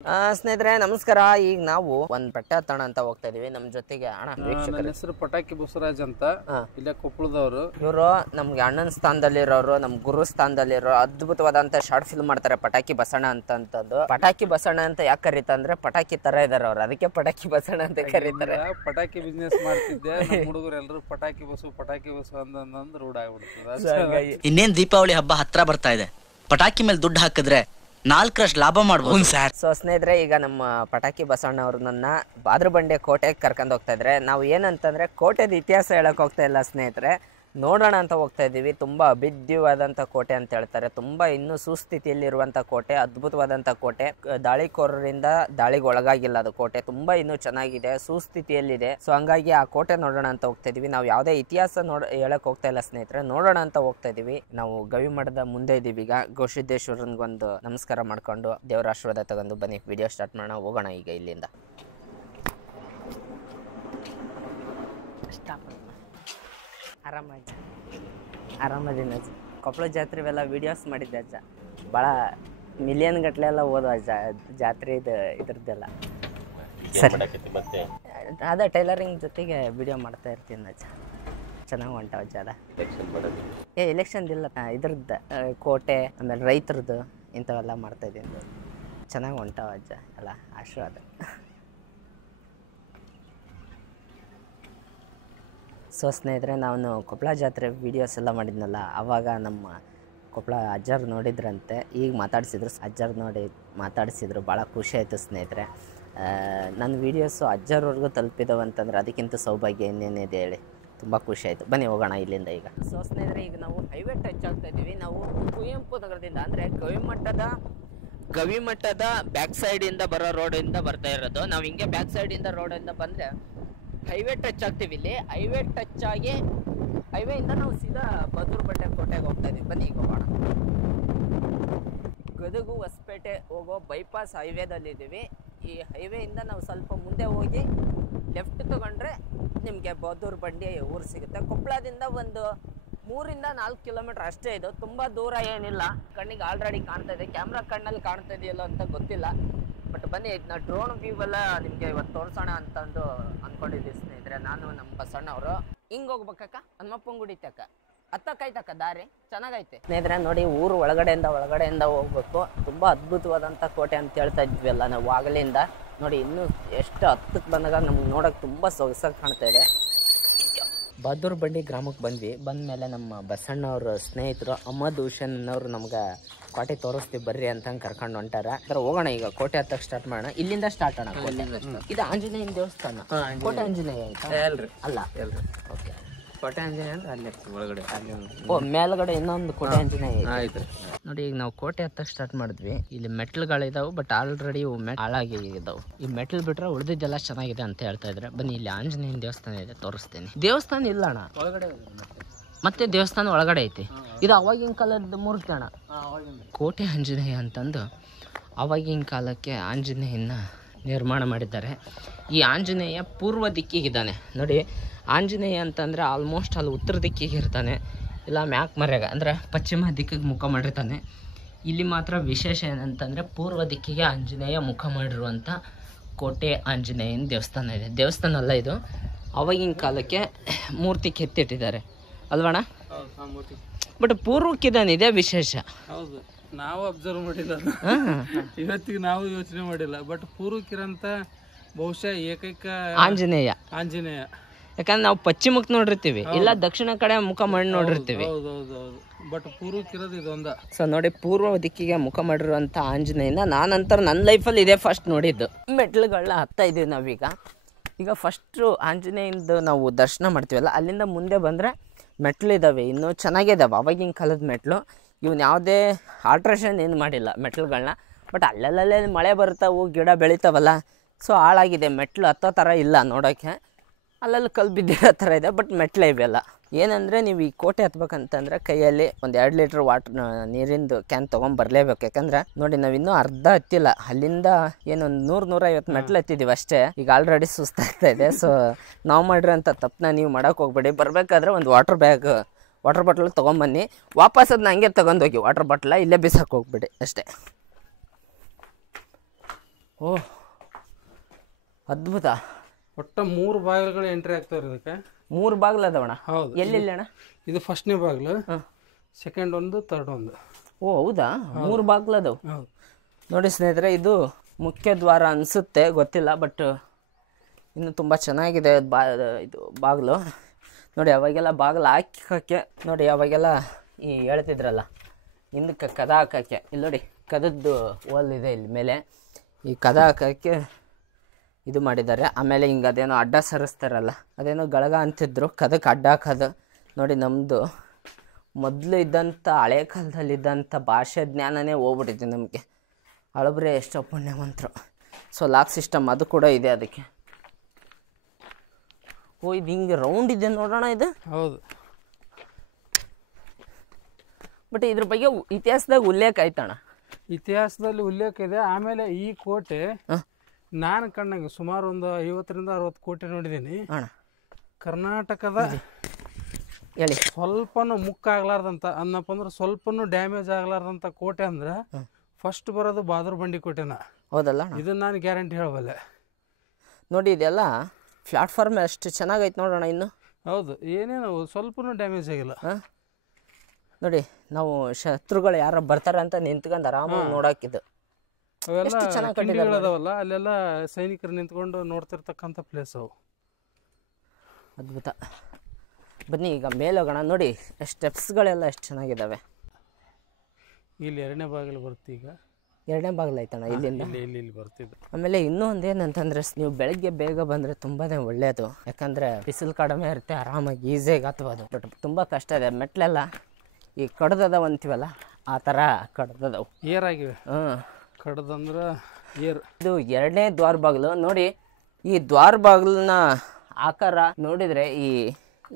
ಸ್ನೇಹಿತರೆ ನಮಸ್ಕಾರ. ಈಗ ನಾವು ಒಂದ್ ಬೆಟ್ಟ ಹತ್ತಣ ಅಂತ ಹೋಗ್ತಾ ಇದೀವಿ. ನಮ್ ಜೊತೆಗೆ ಅಣ್ಣ ನನ್ನ ಹೆಸರು ಪಟಾಕಿ ಬಸವರಾಜ್ ಅಂತ, ಇಲ್ಲೇ ಕೊಪ್ಪಳದವರು. ಇವರು ನಮ್ಗೆ ಅಣ್ಣನ ಸ್ಥಾನದಲ್ಲಿರೋರು, ನಮ್ ಗುರು ಸ್ಥಾನದಲ್ಲಿರೋ ಅದ್ಭುತವಾದಂತ ಶಾರ್ಟ್ ಫಿಲ್ಮ್ ಮಾಡ್ತಾರೆ ಪಟಾಕಿ ಬಸಣ್ಣ ಅಂತದ್ದು. ಪಟಾಕಿ ಬಸಣ್ಣ ಅಂತ ಯಾಕೆ ಕರೀತಾ ಅಂದ್ರೆ ಪಟಾಕಿ ತರ ಇದಾರೆ ಅವ್ರು, ಅದಕ್ಕೆ ಪಟಾಕಿ ಬಸಣ್ಣ ಅಂತ ಕರೀತಾರೆ. ಪಟಾಕಿ ಬಿಸ್ನೆಸ್ ಮಾಡ್ತಿದ್ದೆ, ಹುಡುಗರು ಎಲ್ಲರೂ ಪಟಾಕಿ ಬಸು ಅಂದ್ ರೂಢ ಆಗ್ಬಿಡ್ತದೆ. ಇನ್ನೇನ್ ದೀಪಾವಳಿ ಹಬ್ಬ ಹತ್ರ ಬರ್ತಾ ಇದೆ, ಪಟಾಕಿ ಮೇಲೆ ದುಡ್ಡು ಹಾಕಿದ್ರೆ 4ರಷ್ಟು ಲಾಭ ಮಾಡ್ಬೋದು ಸರ್. ಸೊ ಸ್ನೇಹಿತರೆ, ಈಗ ನಮ್ಮ ಪಟಾಕಿ ಬಸಣ್ಣ ಅವರು ನನ್ನ ಬಾದ್ರಬಂಡೆ ಕೋಟೆಗೆ ಕರ್ಕೊಂಡು ಹೋಗ್ತಾ ಇದ್ರೆ, ನಾವು ಏನಂತಂದ್ರೆ ಕೋಟೆದ ಇತಿಹಾಸ ಹೇಳಕ್ ಹೋಗ್ತಾ ಇಲ್ಲ ಸ್ನೇಹಿತರೆ, ನೋಡೋಣ ಅಂತ ಹೋಗ್ತಾ ಇದ್ದೀವಿ. ತುಂಬ ಅಭಿದ್ಯವಾದಂಥ ಕೋಟೆ ಅಂತ ಹೇಳ್ತಾರೆ. ತುಂಬ ಇನ್ನೂ ಸುಸ್ಥಿತಿಯಲ್ಲಿರುವಂಥ ಕೋಟೆ, ಅದ್ಭುತವಾದಂಥ ಕೋಟೆ. ದಾಳಿಕೋರರಿಂದ ದಾಳಿಗೆ ಒಳಗಾಗಿಲ್ಲ ಅದು ಕೋಟೆ, ತುಂಬ ಇನ್ನೂ ಚೆನ್ನಾಗಿದೆ, ಸುಸ್ಥಿತಿಯಲ್ಲಿದೆ. ಸೊ ಹಂಗಾಗಿ ಆ ಕೋಟೆ ನೋಡೋಣ ಅಂತ ಹೋಗ್ತಾ ಇದೀವಿ. ನಾವು ಯಾವುದೇ ಇತಿಹಾಸ ಹೇಳಕ್ ಹೋಗ್ತಾ ಇಲ್ಲ ಸ್ನೇಹಿತರೆ, ನೋಡೋಣ ಅಂತ ಹೋಗ್ತಾ ಇದೀವಿ. ನಾವು ಗವಿಮಠದ ಮುಂದೆ ಇದ್ದೀವಿ. ಈಗ ಗೋಸಿದ್ದೇಶ್ವರನ್ಗೊಂದು ನಮಸ್ಕಾರ ಮಾಡ್ಕೊಂಡು ದೇವರ ಆಶೀರ್ವಾದ ತಗೊಂಡು ಬನ್ನಿ ವಿಡಿಯೋ ಸ್ಟಾರ್ಟ್ ಮಾಡೋಣ. ಹೋಗೋಣ ಈಗ ಇಲ್ಲಿಂದ. ಆರಾಮದಿನ ಅಜ್ಜ. ಕೊಪ್ಪಳ ಜಾತ್ರೆವೆಲ್ಲ ವಿಡಿಯೋಸ್ ಮಾಡಿದ್ದೆ ಅಜ್ಜ, ಭಾಳ ಮಿಲಿಯನ್ ಗಟ್ಟಲೆ ಎಲ್ಲ ಓದೋ ಅಜ್ಜ ಜಾತ್ರೆ ಇದ್ರದ್ದೆಲ್ಲ. ಸರಿ, ಅದೇ ಟೈಲರಿಂಗ್ ಜೊತೆಗೆ ವಿಡಿಯೋ ಮಾಡ್ತಾ ಇರ್ತೀನಿ ಅಜ್ಜ. ಚೆನ್ನಾಗಿ ಹೊಂಟಾವ ಅಜ್ಜ. ಅದ ಎಲೆಕ್ಷನ್ದಿಲ್ಲ, ಇದ್ರದ್ದು ಕೋಟೆ ಆಮೇಲೆ ರೈತರದ್ದು ಇಂಥವೆಲ್ಲ ಮಾಡ್ತಾಯಿದ್ದೀನಿ. ಚೆನ್ನಾಗಿ ಹೊಂಟಾವ ಅಜ್ಜ ಎಲ್ಲ, ಆಶೀರ್ವಾದ. ಸೊ ಸ್ನೇಹಿತರೆ, ನಾನು ಕೊಪ್ಪಳ ಜಾತ್ರೆ ವೀಡಿಯೋಸ್ ಎಲ್ಲ ಮಾಡಿದ್ನಲ್ಲ, ಆವಾಗ ನಮ್ಮ ಕೊಪ್ಪಳ ಅಜ್ಜರು ನೋಡಿದ್ರಂತೆ. ಈಗ ಮಾತಾಡಿಸಿದ್ರು, ಅಜ್ಜರು ನೋಡಿ ಮಾತಾಡಿಸಿದ್ರು, ಭಾಳ ಖುಷಿ ಆಯಿತು ಸ್ನೇಹಿತರೆ. ನನ್ನ ವೀಡಿಯೋಸು ಅಜ್ಜರವರೆಗೂ ತಲುಪಿದವು ಅಂತಂದ್ರೆ ಅದಕ್ಕಿಂತ ಸೌಭಾಗ್ಯ ಇನ್ನೇನಿದೆ ಹೇಳಿ. ತುಂಬ ಖುಷಿ ಆಯಿತು. ಬನ್ನಿ ಹೋಗೋಣ ಇಲ್ಲಿಂದ ಈಗ. ಸೊ ಸ್ನೇಹಿತರೆ, ಈಗ ನಾವು ಹೈವೇ ಟಚ್ ಆಗ್ತಾ ಇದ್ದೀವಿ. ನಾವು ಕುವೆಂಪು ನಗರದಿಂದ ಅಂದರೆ ಗವಿಮಠದ ಬ್ಯಾಕ್ ಸೈಡಿಂದ ಬರೋ ರೋಡಿಂದ ಬರ್ತಾ ಇರೋದು. ನಾವು ಹಿಂಗೆ ಬ್ಯಾಕ್ ಸೈಡಿಂದ ರೋಡಿಂದ ಬಂದರೆ ಹೈವೇ ಟಚ್ ಆಗ್ತೀವಿ. ಇಲ್ಲಿ ಹೈವೇ ಟಚ್ ಆಗಿ ಹೈವೇಯಿಂದ ನಾವು ಸೀದಾ ಬದೂರುಬಂಡೆ ಕೋಟೆಗೆ ಹೋಗ್ತಾ ಇದೀವಿ. ಬನ್ನಿ ಈಗ ಹೋಗೋಣ. ಗದಗು ಹೊಸಪೇಟೆ ಹೋಗೋ ಬೈಪಾಸ್ ಹೈವೇದಲ್ಲಿದ್ದೀವಿ. ಈ ಹೈವೇಯಿಂದ ನಾವು ಸ್ವಲ್ಪ ಮುಂದೆ ಹೋಗಿ ಲೆಫ್ಟ್ ತಗೊಂಡ್ರೆ ನಿಮಗೆ ಬದೂರುಬಂಡೆ ಊರು ಸಿಗುತ್ತೆ. ಕೊಪ್ಪಳದಿಂದ ಒಂದು 3-4 ಕಿಲೋಮೀಟರ್ ಅಷ್ಟೇ ಇದು, ತುಂಬ ದೂರ ಏನಿಲ್ಲ. ಕಣ್ಣಿಗೆ ಆಲ್ರೆಡಿ ಕಾಣ್ತಾ ಇದೆ, ಕ್ಯಾಮ್ರಾ ಕಣ್ಣಲ್ಲಿ ಕಾಣ್ತಾ ಇದೆಯಲ್ಲ ಅಂತ ಗೊತ್ತಿಲ್ಲ. ಬಟ್ ಬನ್ನಿ, ಇದನ್ನ ಡ್ರೋನ್ ವ್ಯೂ ಎಲ್ಲ ನಿಮಗೆ ಇವತ್ತು ತೋರಿಸೋಣ ಅಂತಂದು ಅಂದ್ಕೊಂಡಿದ್ದೀವಿ ಸ್ನೇಹಿತರೆ. ನಾನು ನಮ್ಮ ಬಸಣ್ಣ ಅವರು ಹಿಂಗೆ ಹೋಗ್ಬೇಕಕ್ಕ, ಹನುಮಪ್ಪನ ಗುಡಿ ತಕ್ಕ ಹತ್ತಕ್ಕೈತಕ್ಕ ದಾರಿ ಚೆನ್ನಾಗೈತೆ ಸ್ನೇಹಿತರೆ. ನೋಡಿ, ಊರು ಒಳಗಡೆಯಿಂದ ಹೋಗ್ಬೇಕು. ತುಂಬ ಅದ್ಭುತವಾದಂಥ ಕೋಟೆ ಅಂತ ಹೇಳ್ತಾ ಇದ್ವಿ ಅಲ್ಲ ನಾವು ಆಗಲಿಂದ. ನೋಡಿ, ಇನ್ನೂ ಎಷ್ಟು ಹತ್ತಕ್ಕೆ ಬಂದಾಗ ನಮ್ಗೆ ನೋಡೋಕೆ ತುಂಬ ಸೊಗಸಾಗಿ ಕಾಣ್ತಾ ಇದೆ. ಬದೂರುಬಂಡಿ ಗ್ರಾಮಕ್ಕೆ ಬಂದ್ವಿ. ಬಂದಮೇಲೆ ನಮ್ಮ ಬಸಣ್ಣವ್ರ ಸ್ನೇಹಿತರು ಅಹಮದ್ ಹುಸೇನ್ ಅವರು ನಮ್ಗೆ ಕೋಟೆ ತೋರಿಸ್ತೀವಿ ಬರ್ರಿ ಅಂತ ಕರ್ಕೊಂಡು ಹೊಂಟಾರ. ಹೋಗೋಣ ಈಗ ಕೋಟೆ ಹತ್ತಕ್ಕೆ ಸ್ಟಾರ್ಟ್ ಮಾಡೋಣ. ಇಲ್ಲಿಂದ ಸ್ಟಾರ್ಟ್ ಅಣ್ಣ ಕೋಟೆ. ಇದು ಆಂಜನೇಯನ ದೇವಸ್ಥಾನ, ಕೋಟೆ ಆಂಜನೇಯ ಅಲ್ಲ? ಓಕೆ, ಕೋಟೆ ಆಂಜನೇಯ ಅಂದ್ರೆ ಅಲ್ಲೇ ಒಳಗಡೆ, ಮೇಲ್ಗಡೆ ಇನ್ನೊಂದು ಕೋಟೆ ಆಂಜನೇಯ ಐತೆ. ನೋಡಿ, ಈಗ ನಾವು ಕೋಟೆ ಹತ್ತಕ್ಕೆ ಸ್ಟಾರ್ಟ್ ಮಾಡಿದ್ವಿ. ಇಲ್ಲಿ ಮೆಟ್ಲುಗಳಿದಾವೆ, ಬಟ್ ಆಲ್ರೆಡಿ ಹಾಳಾಗಿದ್ದಾವೆ. ಈ ಮೆಟ್ಲು ಬಿಟ್ರೆ ಉಳಿದಿದ್ದೆಲ್ಲ ಚೆನ್ನಾಗಿದೆ ಅಂತ ಹೇಳ್ತಾ ಇದ್ರೆ. ಬನ್ನಿ, ಇಲ್ಲಿ ಆಂಜನೇಯನ ದೇವಸ್ಥಾನ ಇದೆ, ತೋರಿಸ್ತೀನಿ. ದೇವಸ್ಥಾನ ಇಲ್ಲ ಅಣ್ಣ, ಒಳಗಡೆ ಮತ್ತೆ ದೇವಸ್ಥಾನ ಒಳಗಡೆ ಐತಿ. ಇದು ಅವಾಗಿನ ಕಾಲದ ಮೂರ್ತಿ ಅಣ್ಣ, ಕೋಟೆ ಆಂಜನೇಯ ಅಂತಂದು ಅವಾಗಿನ ಕಾಲಕ್ಕೆ ಆಂಜನೇಯನ ನಿರ್ಮಾಣ ಮಾಡಿದ್ದಾರೆ. ಈ ಆಂಜನೇಯ ಪೂರ್ವ ದಿಕ್ಕಿಗಿದ್ದಾನೆ. ನೋಡಿ, ಆಂಜನೇಯ ಅಂತಂದರೆ ಆಲ್ಮೋಸ್ಟ್ ಅಲ್ಲಿ ಉತ್ತರ ದಿಕ್ಕಿಗೆ ಇರ್ತಾನೆ, ಇಲ್ಲ ಮ್ಯಾಕ್ ಮರ್ಯಾಗ ಅಂದರೆ ಪಶ್ಚಿಮ ದಿಕ್ಕಿಗೆ ಮುಖ ಮಾಡಿರ್ತಾನೆ. ಇಲ್ಲಿ ಮಾತ್ರ ವಿಶೇಷ ಏನಂತಂದರೆ ಪೂರ್ವ ದಿಕ್ಕಿಗೆ ಆಂಜನೇಯ ಮುಖ ಮಾಡಿರುವಂಥ ಕೋಟೆ ಆಂಜನೇಯನ ದೇವಸ್ಥಾನ ಇದೆ. ದೇವಸ್ಥಾನ ಅಲ್ಲ ಇದು, ಅವಾಗಿನ ಕಾಲಕ್ಕೆ ಮೂರ್ತಿ ಕೆತ್ತಿಟ್ಟಿದ್ದಾರೆ ಅಲ್ವಣ್ಣ? ಬಟ್ ಪೂರ್ವಕ್ಕಿದ್ದಾನೆ, ಇದೇ ವಿಶೇಷ. ಹೌದು, ನಾವು ಅಬ್ಸರ್ವ್ ಮಾಡಿಲ್ಲ, ಇವತ್ತಿಗೆ ನಾವು ಯೋಚನೆ ಮಾಡಿಲ್ಲ. ಬಟ್ ಪೂರ್ವಕ್ಕಿರಂತ ಬಹುಶಃ ಏಕೈಕ ಆಂಜನೇಯ. ಯಾಕಂದ್ರೆ ನಾವು ಪಶ್ಚಿಮಕ್ಕೆ ನೋಡಿರ್ತೀವಿ, ಇಲ್ಲ ದಕ್ಷಿಣ ಕಡೆ ಮುಖ ಮಾಡಿ ನೋಡಿರ್ತೀವಿ. ಬಟ್ ಪೂರ್ವಕ್ಕಿರೋದು ಇದೊಂದ. ಸೊ ನೋಡಿ, ಪೂರ್ವ ದಿಕ್ಕಿಗೆ ಮುಖ ಮಾಡಿರುವಂಥ ಆಂಜನೇಯನ ನಾನಂತರ ನನ್ನ ಲೈಫಲ್ಲಿ ಇದೇ ಫಸ್ಟ್ ನೋಡಿದ್ದು. ಮೆಟ್ಲುಗಳನ್ನ ಹತ್ತಾ ಇದೀವಿ ನಾವೀಗ. ಈಗ ಫಸ್ಟು ಆಂಜನೇಯಂದು ನಾವು ದರ್ಶನ ಮಾಡ್ತೀವಲ್ಲ, ಅಲ್ಲಿಂದ ಮುಂದೆ ಬಂದರೆ ಮೆಟ್ಲಿದ್ದಾವೆ, ಇನ್ನೂ ಚೆನ್ನಾಗಿದ್ದಾವೆ ಅವಾಗಿನ ಕಾಲದ ಮೆಟ್ಲು. ಇವನು ಯಾವುದೇ ಆಲ್ಟ್ರೇಷನ್ ಏನು ಮಾಡಿಲ್ಲ ಮೆಟ್ಲುಗಳನ್ನ. ಬಟ್ ಅಲ್ಲಲ್ಲೇ ಮಳೆ ಬರ್ತಾವು, ಗಿಡ ಬೆಳಿತಾವಲ್ಲ, ಸೊ ಹಾಳಾಗಿದೆ. ಮೆಟ್ಲು ಹತ್ತೋ ಥರ ಇಲ್ಲ ನೋಡೋಕ್ಕೆ, ಅಲ್ಲಲ್ಲಿ ಕಲ್ಲು ಬಿದ್ದಿರೋ ಥರ ಇದೆ. ಬಟ್ ಮೆಟ್ಲೆ ಇವೆಲ್ಲ ಏನಂದರೆ, ನೀವು ಈ ಕೋಟೆ ಹತ್ಬೇಕಂತಂದರೆ ಕೈಯಲ್ಲಿ ಒಂದು 2 ಲೀಟ್ರ್ ನೀರಿಂದು ಕ್ಯಾನ್ ತೊಗೊಂಬರ್ಲೇಬೇಕು. ಯಾಕಂದರೆ ನೋಡಿ, ನಾವಿನ್ನೂ ಅರ್ಧ ಹತ್ತಿಲ್ಲ, ಅಲ್ಲಿಂದ ಏನೊಂದು 100-150 ಮೆಟ್ಲು ಹತ್ತಿದ್ದೀವಿ ಅಷ್ಟೇ. ಈಗ ಆಲ್ರೆಡಿ ಸುಸ್ತಾಗ್ತಾ ಇದೆ. ಸೊ ನಾವು ಮಾಡಿರೋಂಥ ತಪ್ಪನ್ನ ನೀವು ಮಾಡೋಕೆ ಹೋಗ್ಬೇಡಿ. ಬರಬೇಕಾದ್ರೆ ಒಂದು ವಾಟರ್ ಬಾಟಲ್ ತೊಗೊಂಬನ್ನಿ, ವಾಪಸ್ ಅದನ್ನ ಹಂಗೆ ತೊಗೊಂಡೋಗಿ ವಾಟರ್ ಬಾಟ್ಲ ಇಲ್ಲೇ ಬಿಸಾಕಿ ಹೋಗ್ಬಿಡಿ ಅಷ್ಟೇ. ಓಹ್, ಅದ್ಭುತ. ಒಟ್ಟು 3 ಬಾಗಿಲುಗಳು ಎಂಟ್ರಿ ಆಗ್ತಾವ್ರಿ ಇದಕ್ಕೆ. 3 ಬಾಗಿಲು ಅದಾವಣ. ಹೌದು. ಎಲ್ಲೆಲ್ಲಿ ಅಣ್ಣ? ಇದು ಫಸ್ಟ್ನೇ ಬಾಗಿಲು, ಸೆಕೆಂಡ್ ಒಂದು, ಥರ್ಡ್ ಒಂದು. ಓ ಹೌದಾ, 3 ಬಾಗಿಲು ಅದಾವು. ಹೌದು. ನೋಡಿ ಸ್ನೇಹಿತರೆ, ಇದು ಮುಖ್ಯ ದ್ವಾರ ಅನಿಸುತ್ತೆ, ಗೊತ್ತಿಲ್ಲ. ಬಟ್ ಇನ್ನು ತುಂಬ ಚೆನ್ನಾಗಿದೆ ಇದು ಬಾಗಿಲು. ನೋಡಿ ಅವಾಗೆಲ್ಲ ಬಾಗಿಲು ಹಾಕಕ್ಕೆ, ನೋಡಿ ಅವಾಗೆಲ್ಲ ಈ ಹೇಳ್ತಿದ್ರಲ್ಲ ಹಿಂದಕ್ಕೆ ಕದ ಹಾಕೋಕ್ಕೆ, ಇಲ್ಲಿ ನೋಡಿ ಕದದ್ದು ಹೋಲ್ ಇದೆ ಇಲ್ಲಿ ಮೇಲೆ, ಈ ಕದ ಹಾಕೋಕ್ಕೆ ಇದು ಮಾಡಿದ್ದಾರೆ. ಆಮೇಲೆ ಹಿಂಗೆ ಅದೇನೋ ಅಡ್ಡ ಸರಿಸ್ತಾರಲ್ಲ, ಅದೇನೋ ಗಳಗ ಅಂತಿದ್ರು, ಕದಕ್ಕೆ ಅಡ್ಡ ಹಾಕೋದು. ನೋಡಿ ನಮ್ಮದು ಮೊದಲು ಇದ್ದಂಥ ಹಳೆ ಕಾಲದಲ್ಲಿದ್ದಂಥ ಭಾಷೆ ಜ್ಞಾನನೇ ಹೋಗ್ಬಿಟ್ಟಿದೆ ನಮಗೆ. ಹಳಬ್ರೆ ಎಷ್ಟೋ ಪುಣ್ಯವಂತರು. ಸೊ ಲಾಕ್ ಸಿಸ್ಟಮ್ ಅದು ಕೂಡ ಇದೆ ಅದಕ್ಕೆ. ಓ ಇದು ಹಿಂಗೆ ರೌಂಡ್ ಇದೆ ನೋಡೋಣ ಇದು. ಹೌದು. ಬಟ್ ಇದ್ರ ಬಗ್ಗೆ ಇತಿಹಾಸದಾಗ ಉಲ್ಲೇಖ ಆಯ್ತಣ್ಣ. ಇತಿಹಾಸದಲ್ಲಿ ಉಲ್ಲೇಖ ಇದೆ. ಆಮೇಲೆ ಈ ಕೋಟೆ ನಾನು ಕಣ್ಣಂಗೆ ಸುಮಾರು ಒಂದು 50ರಿಂದ 60 ಕೋಟೆ ನೋಡಿದ್ದೀನಿ ಅಣ್ಣ. ಕರ್ನಾಟಕದ ಹೇಳಿ. ಸ್ವಲ್ಪನೂ ಮುಕ್ಕಾಗ್ಲಾರ್ದಂಥ ಅನ್ನಪ್ಪ ಅಂದ್ರೆ ಸ್ವಲ್ಪನೂ ಡ್ಯಾಮೇಜ್ ಆಗ್ಲಾರ್ದಂಥ ಕೋಟೆ ಅಂದ್ರೆ ಫಸ್ಟ್ ಬರೋದು ಬಹದ್ದೂರು ಬಂಡಿ ಕೋಟೆನ. ಹೌದಲ್ಲ, ಇದನ್ನ ನಾನು ಗ್ಯಾರಂಟಿ ಹೇಳಬಲ್ಲೆ. ನೋಡಿ ಇದೆಲ್ಲ ಪ್ಲಾಟ್ಫಾರ್ಮ್ ಎಷ್ಟು ಚೆನ್ನಾಗೈತೆ ನೋಡೋಣ ಇನ್ನು. ಹೌದು, ಏನೇನು ಸ್ವಲ್ಪನೂ ಡ್ಯಾಮೇಜ್ ಆಗಿಲ್ಲ. ನೋಡಿ ನಾವು ಶತ್ರುಗಳು ಯಾರು ಬರ್ತಾರೆ ಅಂತ ನಿಂತ್ಕೊಂಡು ಆರಾಮಾಗಿ ನೋಡಾಕಿದ್ದು. ಅವೆಲ್ಲ ಕಿಂಡಿಗಳದಾವಲ್ಲ, ಅಲ್ಲೆಲ್ಲ ಸೈನಿಕರು ನಿಂತ್ಕೊಂಡು ನೋಡ್ತಿರ್ತಕ್ಕಂಥ ಪ್ಲೇಸ್ ಅವು. ಅದ್ಭುತ. ಬನ್ನಿ ಈಗ ಮೇಲೆ ಹೋಗೋಣ. ನೋಡಿ ಸ್ಟೆಪ್ಸ್ಗಳೆಲ್ಲ ಎಷ್ಟು ಚೆನ್ನಾಗಿದ್ದಾವೆ. ಇಲ್ಲಿ 2ನೇ ಬಾಗಿಲು ಬರುತ್ತೆ. ಈಗ 2ನೇ ಬಾಗಿಲು ಐತಣ್ಣ ಇಲ್ಲಿಂದ. ಇಲ್ಲಿ ಬರ್ತಿದ್ದು. ಆಮೇಲೆ ಇನ್ನೂ ಒಂದೇನಂತಂದ್ರೆ, ನೀವು ಬೆಳಗ್ಗೆ ಬೇಗ ಬಂದರೆ ತುಂಬಾ ಒಳ್ಳೆಯದು. ಯಾಕಂದರೆ ಬಿಸಿಲು ಕಡಿಮೆ ಇರುತ್ತೆ, ಆರಾಮಾಗಿ ಈಸಿಯಾಗಿ ಹತ್ಬೋದು. ಬಟ್ ತುಂಬ ಕಷ್ಟ ಇದೆ. ಮೆಟ್ಲೆಲ್ಲ ಈ ಕಡ್ದದವ ಅಂತೀವಲ್ಲ, ಆ ಥರ ಕಡ್ದದವು, ಏರಾಗಿವೆ. ಕಡ್ದಂದ್ರೆ ಏರ್. ಇದು 2ನೇ ದ್ವಾರ ಬಾಗಿಲು. ನೋಡಿ ಈ ದ್ವಾರ ಬಾಗಿಲನ್ನ ಆಕಾರ ನೋಡಿದರೆ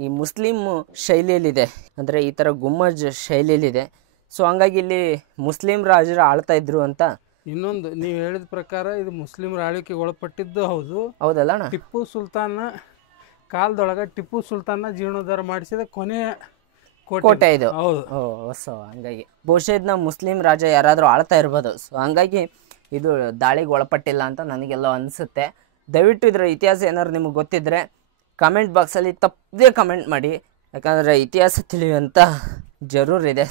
ಈ ಮುಸ್ಲಿಂ ಶೈಲಿಯಲ್ಲಿದೆ, ಅಂದರೆ ಈ ಥರ ಗುಮ್ಮಜ್ ಶೈಲಿಯಲ್ಲಿದೆ. ಸೊ ಹಂಗಾಗಿ ಇಲ್ಲಿ ಮುಸ್ಲಿಂ ರಾಜರು ಆಳ್ತಾ ಇದ್ರು ಅಂತ. ಇನ್ನೊಂದು ನೀವು ಹೇಳಿದ ಪ್ರಕಾರ ಇದು ಮುಸ್ಲಿಮರ ಆಳ್ವಿಕೆಗೆ ಒಳಪಟ್ಟಿದ್ದು ಹೌದು. ಹೌದಲ್ಲ ಅಣ್ಣ? ಟಿಪ್ಪು ಸುಲ್ತಾನ ಕಾಲದೊಳಗೆ ಟಿಪ್ಪು ಸುಲ್ತಾನ ಜೀರ್ಣೋದ್ಧಾರ ಮಾಡಿಸಿದ ಕೊನೆಯ ಕೋಟೆ ಇದು. ಹೌದು. ಸೊ ಹಂಗಾಗಿ ಬಹುಶಃ ಇದನ್ನ ಮುಸ್ಲಿಂ ರಾಜ ಯಾರಾದರೂ ಆಳ್ತಾ ಇರ್ಬೋದು. ಸೊ ಹಂಗಾಗಿ ಇದು ದಾಳಿಗೆ ಒಳಪಟ್ಟಿಲ್ಲ ಅಂತ ನನಗೆಲ್ಲ ಅನಿಸುತ್ತೆ. ದಯವಿಟ್ಟು ಇದರ ಇತಿಹಾಸ ಏನಾದ್ರು ನಿಮಗೆ ಗೊತ್ತಿದ್ರೆ ಕಮೆಂಟ್ ಬಾಕ್ಸಲ್ಲಿ ತಪ್ಪದೇ ಕಮೆಂಟ್ ಮಾಡಿ. ಯಾಕಂದರೆ ಇತಿಹಾಸ ತಿಳಿಯುವಂಥ ಜರೂರಿದೆ.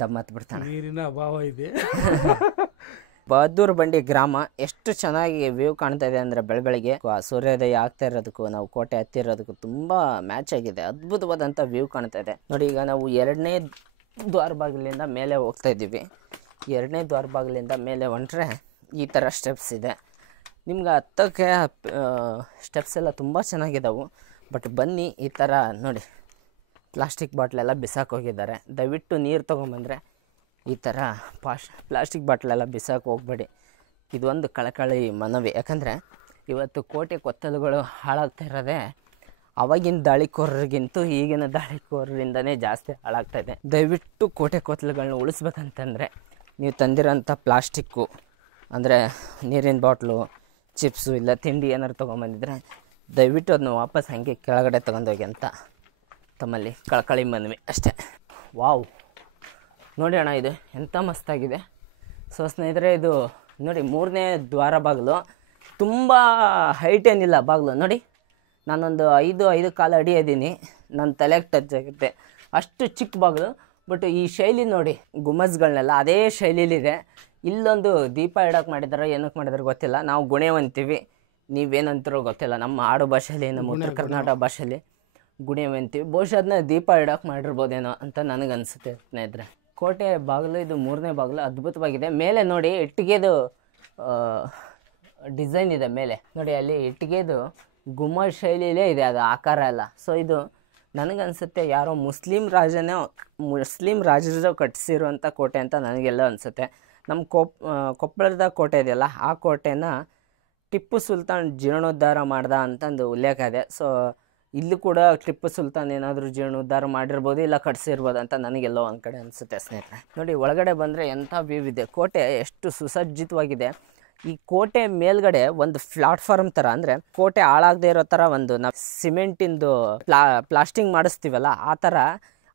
ದಮ್ಮತ್ ಬಿಡ್ತಾನೆ. ನೀರಿನ ಅಭಾವ ಇದೆ. ಬಹದ್ದೂರು ಬಂಡಿ ಗ್ರಾಮ ಎಷ್ಟು ಚೆನ್ನಾಗಿ ವ್ಯೂ ಕಾಣ್ತಾ ಇದೆ ಅಂದರೆ ಬೆಳಗ್ಗೆ ಸೂರ್ಯೋದಯ ಆಗ್ತಾ ಇರೋದಕ್ಕೂ ನಾವು ಕೋಟೆ ಹತ್ತಿರೋದಕ್ಕೂ ತುಂಬ ಮ್ಯಾಚ್ ಆಗಿದೆ. ಅದ್ಭುತವಾದಂಥ ವ್ಯೂ ಕಾಣ್ತಾ ಇದೆ. ನೋಡಿ ಈಗ ನಾವು 2ನೇ ದ್ವಾರ ಬಾಗಿಲಿಂದ ಮೇಲೆ ಹೋಗ್ತಾ ಇದ್ದೀವಿ. 2ನೇ ದ್ವಾರ ಬಾಗಿಲಿಂದ ಮೇಲೆ ಹೊಂಟ್ರೆ ಈ ಥರ ಸ್ಟೆಪ್ಸ್ ಇದೆ. ನಿಮ್ಗೆ ಹತ್ತಕ್ಕೆ ಸ್ಟೆಪ್ಸ್ ಎಲ್ಲ ತುಂಬ ಚೆನ್ನಾಗಿದ್ದಾವೆ. ಬಟ್ ಬನ್ನಿ, ಈ ಥರ ನೋಡಿ ಪ್ಲಾಸ್ಟಿಕ್ ಬಾಟ್ಲೆಲ್ಲ ಬಿಸಾಕಿ ಹೋಗಿದ್ದಾರೆ. ದಯವಿಟ್ಟು ನೀರು ತೊಗೊಂಬಂದರೆ ಈ ಥರ ಪ್ಲಾಸ್ಟಿಕ್ ಬಾಟ್ಲೆಲ್ಲ ಬಿಸಾಕಿ ಹೋಗ್ಬೇಡಿ. ಇದೊಂದು ಕಳಕಳಿ ಮನವಿ. ಯಾಕಂದರೆ ಇವತ್ತು ಕೋಟೆ ಕೊತ್ತಲುಗಳು ಹಾಳಾಗ್ತಾ ಇರೋದೇ ಆವಾಗಿನ ದಾಳಿಕೋರರಿಗಿಂತೂ ಈಗಿನ ದಾಳಿಕೋರರಿಂದನೇ ಜಾಸ್ತಿ ಹಾಳಾಗ್ತಾಯಿದೆ. ದಯವಿಟ್ಟು ಕೋಟೆ ಕೊತ್ತಲುಗಳನ್ನ ಉಳಿಸ್ಬೇಕಂತಂದರೆ ನೀವು ತಂದಿರೋಂಥ ಪ್ಲಾಸ್ಟಿಕ್ಕು, ಅಂದರೆ ನೀರಿನ ಬಾಟ್ಲು, ಚಿಪ್ಸು ಇಲ್ಲ ತಿಂಡಿ ಏನಾದ್ರು ತೊಗೊಂಬಂದಿದ್ರೆ ದಯವಿಟ್ಟು ಅದನ್ನ ವಾಪಸ್ ಹಾಗೆ ಕೆಳಗಡೆ ತೊಗೊಂಡೋಗಿ ಅಂತ ತಮ್ಮಲ್ಲಿ ಕಳಕಳಿ ಮನವಿ ಅಷ್ಟೇ. ವಾವ್, ನೋಡಿ ಅಣ್ಣ ಇದು ಎಂಥ ಮಸ್ತಾಗಿದೆ. ಸೊ ಸ್ನೇಹಿತರೆ, ಇದು ನೋಡಿ 3ನೇ ದ್ವಾರ ಬಾಗಿಲು. ತುಂಬ ಹೈಟ್ ಏನಿಲ್ಲ ಬಾಗಿಲು. ನೋಡಿ ನಾನೊಂದು 5 ಕಾಲು ಅಡಿ ಇದ್ದೀನಿ, ನನ್ನ ತಲೆಗೆ ಟಚ್ ಆಗುತ್ತೆ ಅಷ್ಟು ಚಿಕ್ಕ ಬಾಗಿಲು. ಬಟ್ ಈ ಶೈಲಿ ನೋಡಿ, ಗುಮ್ಮಜ್ಗಳನ್ನೆಲ್ಲ ಅದೇ ಶೈಲಿಲಿದೆ. ಇಲ್ಲೊಂದು ದೀಪ ಇಡೋಕೆ ಮಾಡಿದಾರೋ ಏನಕ್ಕೆ ಮಾಡಿದಾರೋ ಗೊತ್ತಿಲ್ಲ. ನಾವು ಗುಣವಂತೀವಿ, ನೀವೇನಂತಾರೋ ಗೊತ್ತಿಲ್ಲ. ನಮ್ಮ ಆಡು ಭಾಷೆಯಲ್ಲಿ, ನಮ್ಮ ಉತ್ತರ ಕರ್ನಾಟಕ ಭಾಷೆಯಲ್ಲಿ ಗುಣವಂತೀವಿ. ಬಹುಶಃ ಅದನ್ನ ದೀಪ ಇಡೋಕೆ ಮಾಡಿರ್ಬೋದೇನೋ ಅಂತ ನನಗನ್ಸುತ್ತೆ ಸ್ನೇಹಿತರೆ. ಕೋಟೆ ಬಾಗಿಲು ಇದು 3ನೇ ಬಾಗಿಲು. ಅದ್ಭುತವಾಗಿದೆ. ಮೇಲೆ ನೋಡಿ ಇಟ್ಟಿಗೆದು ಡಿಸೈನ್ ಇದೆ ಮೇಲೆ. ನೋಡಿ ಅಲ್ಲಿ ಇಟ್ಟಿಗೆದು ಗುಮ್ಮಜ್ ಶೈಲಿಯಲ್ಲೇ ಇದೆ ಅದು ಆಕಾರ ಎಲ್ಲ. ಸೊ ಇದು ನನಗನ್ಸುತ್ತೆ ಯಾರೋ ಮುಸ್ಲಿಂ ರಾಜರು ಕಟ್ಟಿಸಿರುವಂಥ ಕೋಟೆ ಅಂತ ನನಗೆಲ್ಲ ಅನಿಸುತ್ತೆ. ನಮ್ಮ ಕೊಪ್ಪಳದ ಕೋಟೆ ಇದೆಯಲ್ಲ, ಆ ಕೋಟೆನ ಟಿಪ್ಪು ಸುಲ್ತಾನ್ ಜೀರ್ಣೋದ್ಧಾರ ಮಾಡ್ದ ಅಂತಂದು ಉಲ್ಲೇಖ ಇದೆ. ಸೊ ಇಲ್ಲೂ ಕೂಡ ಟಿಪ್ಪು ಸುಲ್ತಾನ್ ಏನಾದರೂ ಜೀರ್ಣೋದ್ಧಾರ ಮಾಡಿರ್ಬೋದು, ಇಲ್ಲ ಕಟ್ಸಿರ್ಬೋದು ಅಂತ ನನಗೆಲ್ಲೋ ಒಂದು ಕಡೆ ಅನಿಸುತ್ತೆ ಸ್ನೇಹಿತರೆ. ನೋಡಿ ಒಳಗಡೆ ಬಂದರೆ ಎಂಥ ವ್ಯೂ ಇದೆ. ಕೋಟೆ ಎಷ್ಟು ಸುಸಜ್ಜಿತವಾಗಿದೆ. ಈ ಕೋಟೆ ಮೇಲ್ಗಡೆ ಒಂದು ಪ್ಲಾಟ್ಫಾರ್ಮ್ ಥರ, ಅಂದರೆ ಕೋಟೆ ಹಾಳಾಗದೇ ಇರೋ ಥರ ಒಂದು ನಾವು ಸಿಮೆಂಟಿಂದು ಪ್ಲಾಸ್ಟಿಂಗ್ ಮಾಡಿಸ್ತೀವಲ್ಲ ಆ ಥರ